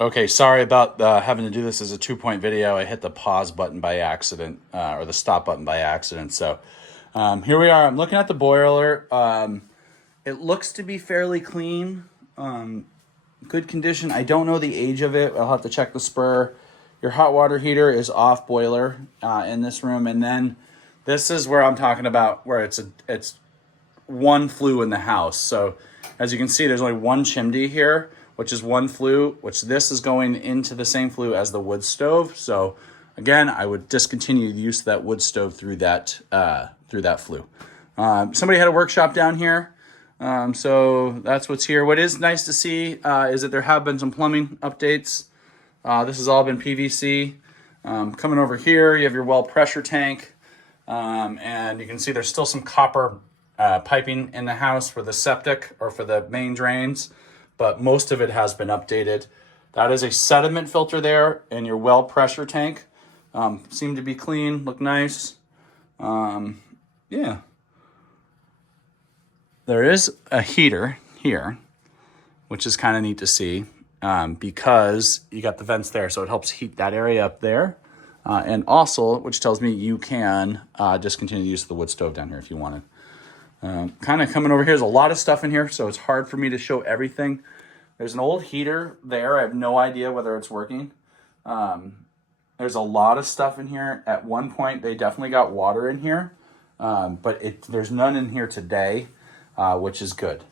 Okay, sorry about having to do this as a 2 point video. I hit the pause button by accident, or the stop button by accident. So here we are. I'm looking at the boiler. It looks to be fairly clean, good condition. I don't know the age of it. I'll have to check the spur. Your hot water heater is off boiler in this room, and then this is where I'm talking about where it's one flue in the house. So as you can see, there's only one chimney here, which is one flue, which this is going into the same flue as the wood stove. So again, I would discontinue the use of that wood stove through that flue. Somebody had a workshop down here. So that's what's here. What is nice to see is that there have been some plumbing updates. This has all been PVC. Coming over here, you have your well pressure tank. And you can see there's still some copper piping in the house for the septic or for the main drains, but most of it has been updated. That is a sediment filter there in your well pressure tank. Seem to be clean, look nice. Yeah. There is a heater here, which is kind of neat to see because you got the vents there, so it helps heat that area up there. And also, which tells me you can discontinue the use of the wood stove down here if you wanted. Kind of coming over here, there's a lot of stuff in here, so it's hard for me to show everything. There's an old heater there. I have no idea whether it's working. There's a lot of stuff in here. At one point, they definitely got water in here, but there's none in here today, which is good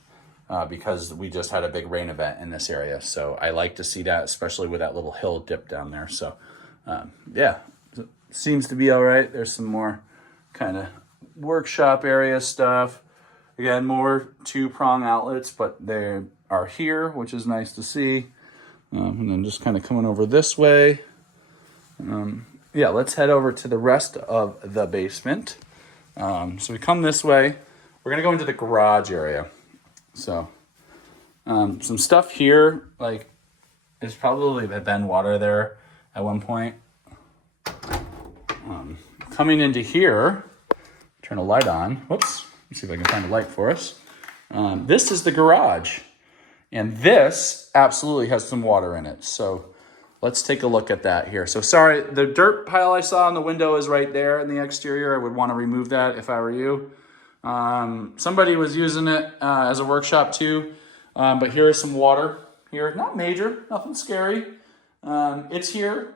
because we just had a big rain event in this area. So I like to see that, especially with that little hill dip down there. So yeah, seems to be all right. There's some more kind of workshop area stuff. Again, more 2-prong outlets, but they are here, which is nice to see. And then just kind of coming over this way. Yeah, let's head over to the rest of the basement. So we come this way. We're going to go into the garage area. So some stuff here, like there's probably been water there at one point. Coming into here, turn a light on. Whoops. Let's see if I can find a light for us. This is the garage. And this absolutely has some water in it. So let's take a look at that here. So sorry, the dirt pile I saw on the window is right there in the exterior. I would want to remove that if I were you. Somebody was using it as a workshop too. But here is some water here. Not major, nothing scary. It's here.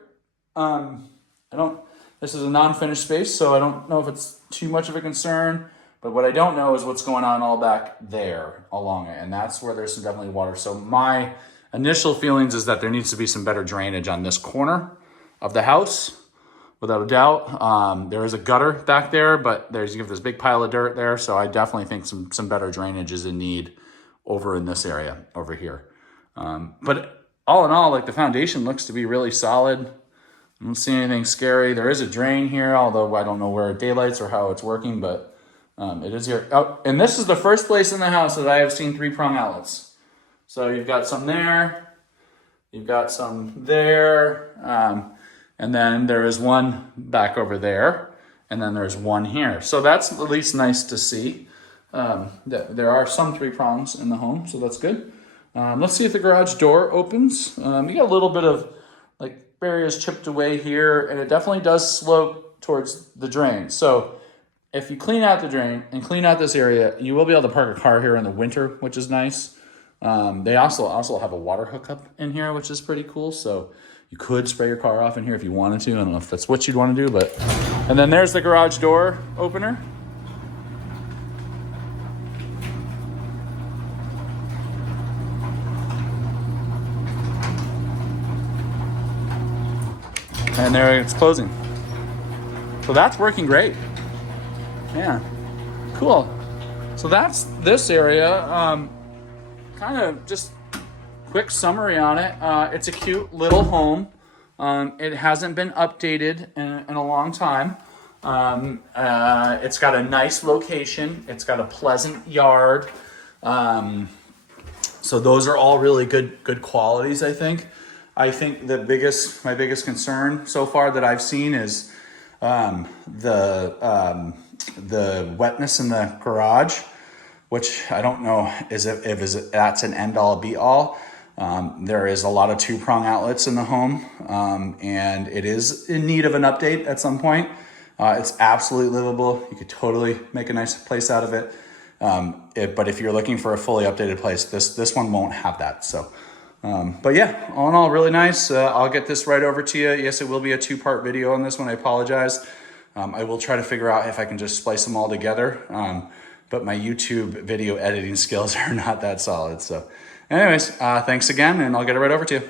This is a non-finished space, so I don't know if it's too much of a concern, but what I don't know is what's going on all back there along it, and that's where there's some definitely water. So my initial feelings is that there needs to be some better drainage on this corner of the house, without a doubt. There is a gutter back there, but you have this big pile of dirt there, so I definitely think some better drainage is in need over in this area over here. But all in all, like the foundation looks to be really solid. I don't see anything scary. There is a drain here, although I don't know where it daylights or how it's working, but it is here. Oh, and this is the first place in the house that I have seen 3-prong outlets. So you've got some there, you've got some there, and then there is one back over there, and then there's one here. So that's at least nice to see. That there are some 3-prongs in the home, so that's good. Let's see if the garage door opens. You got a little bit of like barriers chipped away here, and it definitely does slope towards the drain. So if you clean out the drain and clean out this area, you will be able to park a car here in the winter, which is nice. They also have a water hookup in here, which is pretty cool. So you could spray your car off in here if you wanted to. I don't know if that's what you'd want to do, but... And then there's the garage door opener. And there it's closing. So that's working great. Yeah, cool. So that's this area. Kind of just quick summary on it. It's a cute little home. It hasn't been updated in a long time. It's got a nice location. It's got a pleasant yard. So those are all really good qualities, I think. I think my biggest concern so far that I've seen is the wetness in the garage, which I don't know if that's an end all be all. There is a lot of 2-prong outlets in the home, and it is in need of an update at some point. It's absolutely livable. You could totally make a nice place out of it. But if you're looking for a fully updated place, this one won't have that. So, but yeah, all in all, really nice. I'll get this right over to you. Yes, it will be a 2-part video on this one. I apologize. I will try to figure out if I can just splice them all together. But my YouTube video editing skills are not that solid. So anyways, thanks again, and I'll get it right over to you.